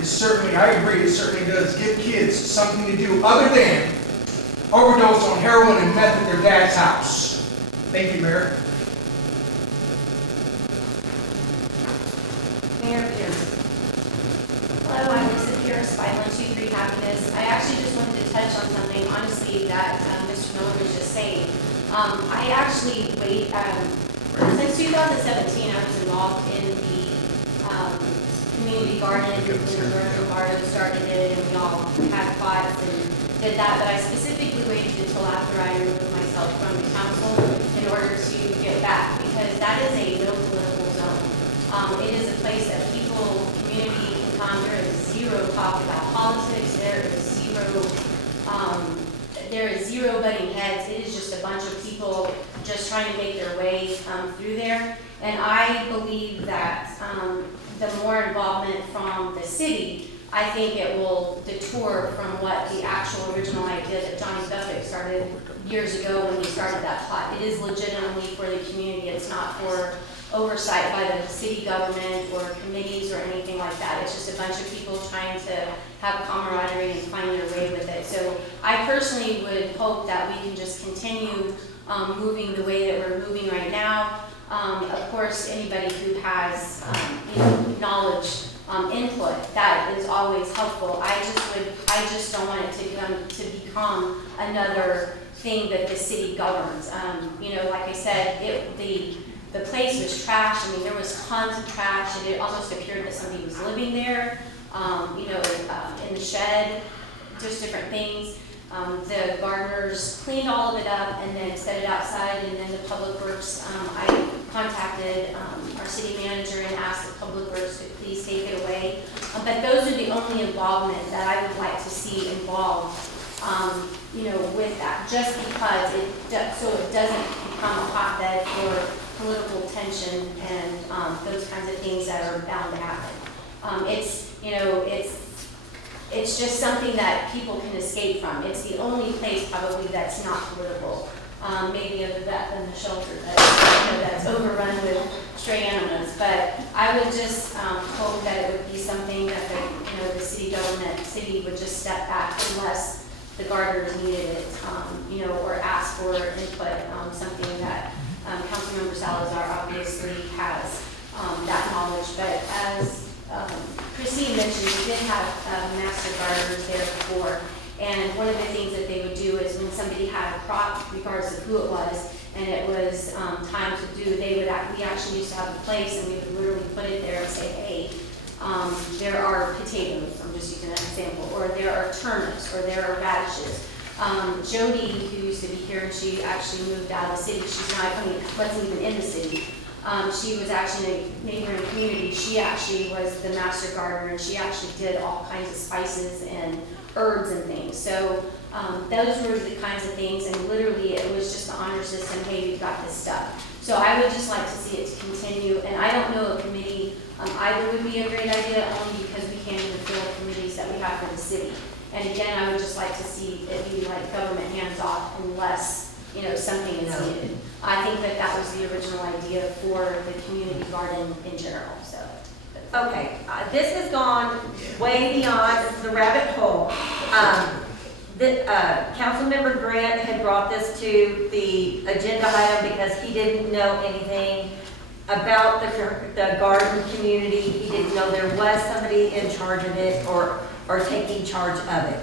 it certainly, I agree, it certainly does give kids something to do other than overdose on heroin and meth at their dad's house. Thank you, Mayor. Mayor Pierce. Hello, I'm Lisa Pierce, 5123 Happiness. I actually just wanted to touch on something, honestly, that Mr. Miller was just saying. I actually since 2017, I was involved in the community garden, and Roberto Bardo started it, and we all had pots and did that, but I specifically waited until after I removed myself from the council in order to get back, because that is a no political zone. It is a place that people, community can come. There is zero talk about politics. There is zero butting heads. It is just a bunch of people just trying to make their way through there. And I believe that the more involvement from the city, I think it will detour from what the actual original idea that Johnny Buffett started years ago when he started that plot. It is legitimately for the community. It's not for oversight by the city government or committees or anything like that. It's just a bunch of people trying to have camaraderie and find their way with it. So I personally would hope that we can just continue moving the way that we're moving right now. Of course, anybody who has knowledge, input, that is always helpful. I just don't want it to become another thing that the city governs. Like I said, the place was trash. I mean, there was tons of trash, and it almost appeared that somebody was living there. In the shed, just different things. The gardeners cleaned all of it up and then set it outside, and then the Public Works, I contacted our city manager and asked the Public Works to please take it away. But those are the only involvement that I would like to see involved, with that, just because it doesn't become a hotbed for political tension and those kinds of things that are bound to happen. It's just something that people can escape from. It's the only place probably that's not political. Maybe other than the shelter that's overrun with stray animals. But I would just hope that it would be something that the city would just step back unless the gardeners needed it, or ask for input. Something that Councilmember Salazar obviously has that knowledge. But as Christine mentioned, we did have master gardeners there before, and one of the things that they would do is when somebody had a crop, regardless of who it was, and it was time to do, we actually used to have a place, and we would literally put it there and say, hey, there are potatoes, I'm just using an example, or there are turnips, or there are radishes. Jody, who used to be here, and she actually moved out of the city, wasn't even in the city. She was actually in a neighboring community. She actually was the master gardener, and she actually did all kinds of spices and herbs and things. So those were the kinds of things, and literally it was just the honor system, hey, we've got this stuff. So I would just like to see it continue, and I don't know a committee either would be a great idea, only because we can't even fill committees that we have for the city. And again, I would just like to see it be like government hands-off unless something is needed. I think that was the original idea for the community garden in general. So, okay, this has gone way beyond the rabbit hole. Councilmember Grant had brought this to the agenda item because he didn't know anything about the garden community. He didn't know there was somebody in charge of it or taking charge of it.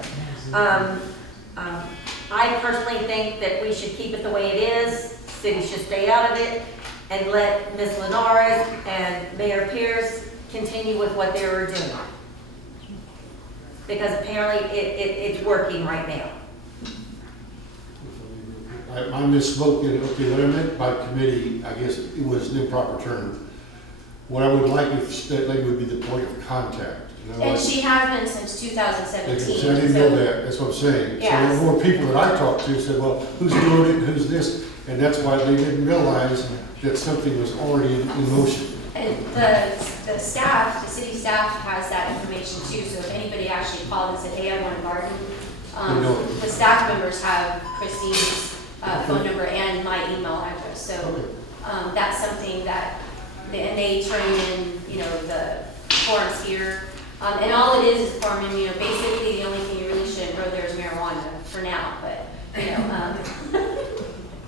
I personally think that we should keep it the way it is. City should stay out of it and let Ms. Linares and Mayor Pierce continue with what they were doing. Because apparently it's working right now. I misspoke. Okay, what I meant by committee, I guess it was the improper term. What I would like if that lady would be the point of contact. And she has been since 2017. I didn't know that. That's what I'm saying. Yes. So there were more people that I talked to said, well, who's doing it? Who's this? And that's why they didn't realize that something was already in motion. And the staff, the city staff has that information too. So if anybody actually called and said, hey, I want a garden, the staff members have Christine's phone number and my email address. So that's something that, and they turn in, the forms here. And all it is farming, basically the only thing you really shouldn't grow there is marijuana for now, but, but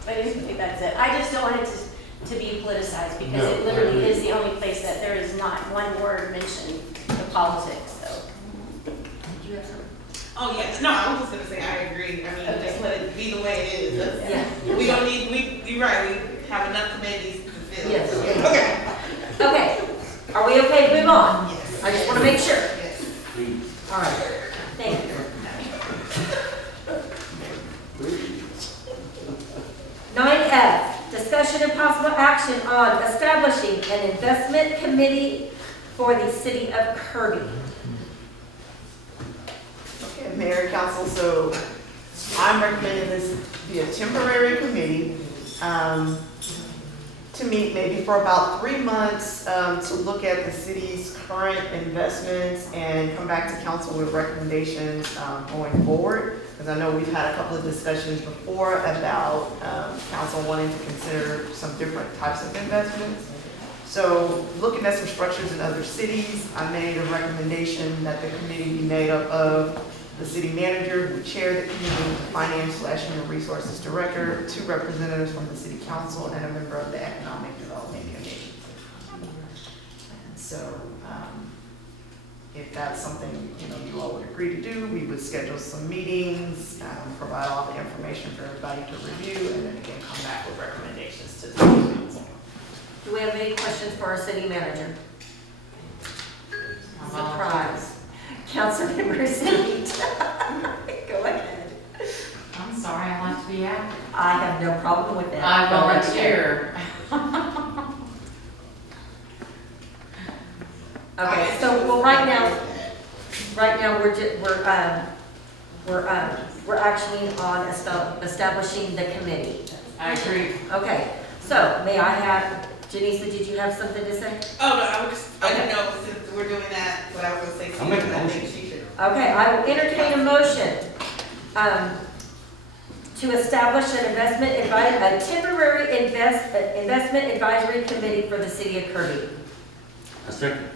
anyway, that's it. I just don't want it to be politicized because No, it I literally agree. is the only place that there is not one word mentioned of politics, so. Did you have something? Oh, yeah, no, I was just gonna say, I agree, I mean, Okay. just let it be the way it is. That's- Yeah. We don't need, you're right, we have enough committees to fill. Yes. Okay. Okay, are we okay to move on? Yes. I just want to make sure. Yes. All right, thank you. 9F, discussion and possible action on establishing an investment committee for the city of Kirby. Okay, Mayor, Council, so I'm recommending this be a temporary committee to meet maybe for about 3 months to look at the city's current investments and come back to council with recommendations going forward. Because I know we've had a couple of discussions before about council wanting to consider some different types of investments. So looking at some structures in other cities, I made a recommendation that the committee be made up of the city manager who would chair the committee, the finance/human resources director, 2 representatives from the city council, and a member of the economic development committee. So if that's something you all would agree to do, we would schedule some meetings, provide all the information for everybody to review, and then again come back with recommendations to the council. Do we have any questions for our city manager? Surprise. Councilmember Cindy. Go ahead. I'm sorry, I like to be active. I have no problem with that. I volunteer. Okay, so, well, right now, we're actually on establishing the committee. I agree. Okay, so may I have, Janisa, did you have something to say? Oh, no, I didn't know since we're doing that, but I was gonna say. I'll make a something, I think motion. she should. Okay, I will entertain a motion to establish a temporary investment advisory committee for the city of Kirby. A second.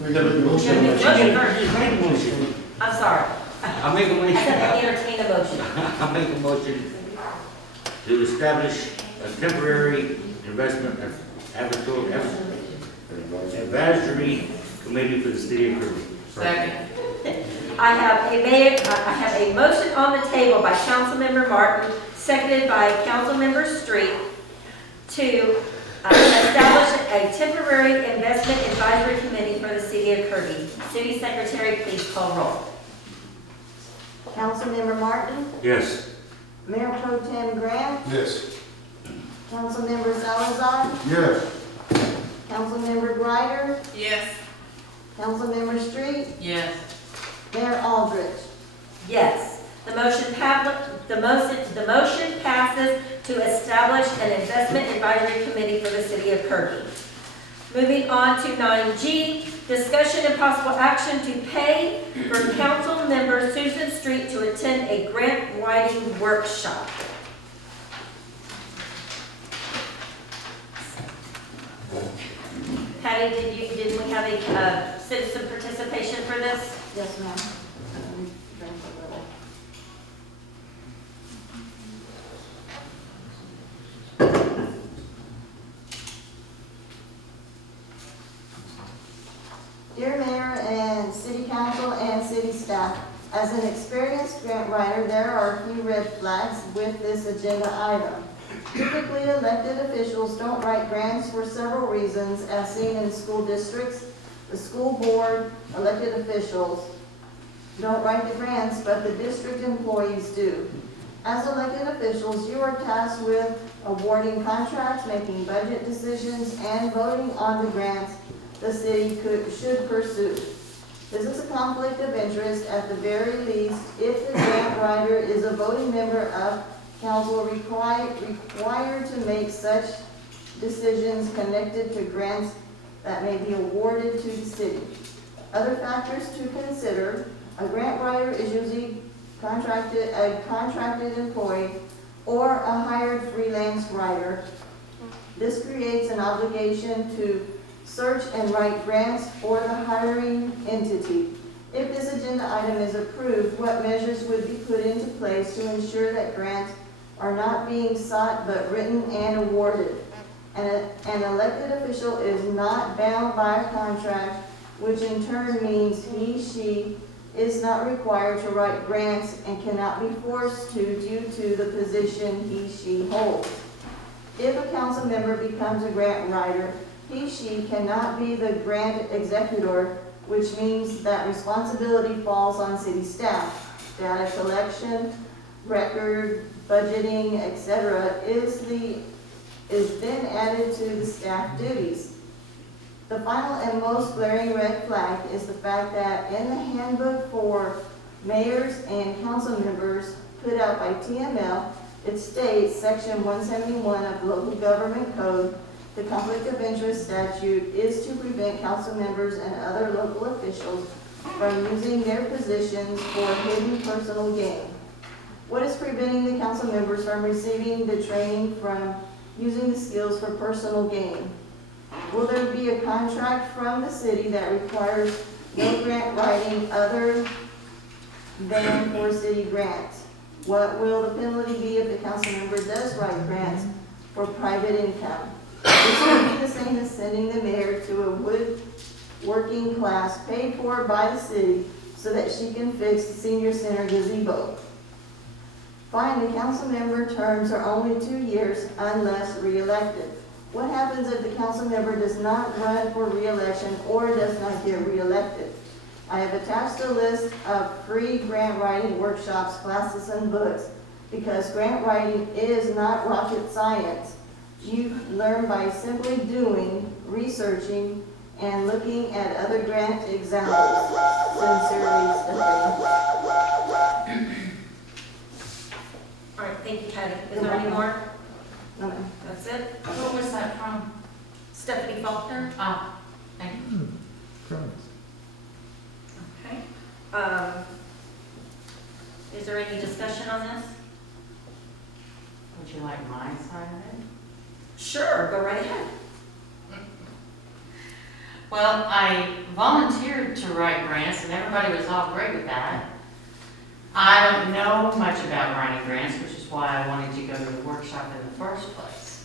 We gotta make a motion. Should we- Just make a motion. I'm sorry. I'll make a I said I motion. entertain a motion. I'll make a motion to establish a temporary investment advisory committee for the city of Kirby. Second. I have a motion on the table by Councilmember Martin, seconded by Councilmember Street, to establish a temporary investment advisory committee for the city of Kirby. City Secretary, please call roll. Councilmember Martin, Yes. Mayor Pro Tem Grant, Yes. Councilmember Salazar, Yes. Councilmember Greider, Yes. Councilmember Street, Yes. Mayor Aldrich. Yes. The motion passes to establish an investment advisory committee for the city of Kirby. Moving on to 9G, discussion and possible action to pay for council member Susan Street to attend a grant writing workshop. Patty, didn't we have a citizen participation for this? Yes, ma'am. Dear Mayor and City Council and City staff, as an experienced grant writer, there are a few red flags with this agenda item. Typically, elected officials don't write grants for several reasons, as seen in school districts. The school board, elected officials don't write the grants, but the district employees do. As elected officials, you are tasked with awarding contracts, making budget decisions, and voting on the grants the city should pursue. This is a conflict of interest at the very least if the grant writer is a voting member of council required to make such decisions connected to grants that may be awarded to the city. Other factors to consider: a grant writer is usually a contracted employee or a hired freelance writer. This creates an obligation to search and write grants for the hiring entity. If this agenda item is approved, what measures would be put into place to ensure that grants are not being sought but written and awarded? An elected official is not bound by a contract, which in turn means he, she is not required to write grants and cannot be forced to due to the position he, she holds. If a council member becomes a grant writer, he, she cannot be the grant executor, which means that responsibility falls on city staff. Data collection, record, budgeting, etc. is then added to the staff duties. The final and most glaring red flag is the fact that in the handbook for mayors and council members put out by TML, it states, section 171 of the Local Government Code, the conflict of interest statute is to prevent council members and other local officials from using their positions for hidden personal gain. What is preventing the council members from receiving the training from using the skills for personal gain? Will there be a contract from the city that requires no grant writing other than for city grants? What will the penalty be if the council member does write grants for private income? This would be the same as sending the mayor to a woodworking class paid for by the city so that she can fix the senior center gazebo. Finally, council member terms are only 2 years unless re-elected. What happens if the council member does not run for re-election or does not get re-elected? I have attached a list of free grant writing workshops, classes, and books because grant writing is not rocket science. You learn by simply doing, researching, and looking at other grant examples. Sincerely, Stephanie. All right, thank you, Patty. Is there any more? No, ma'am. That's it? Who was that from? Stephanie Faulkner? Ah, thank you. Okay. Is there any discussion on this? Would you like my side of it? Sure, go right ahead. Well, I volunteered to write grants and everybody was all great with that. I don't know much about writing grants, which is why I wanted to go to the workshop in the first place.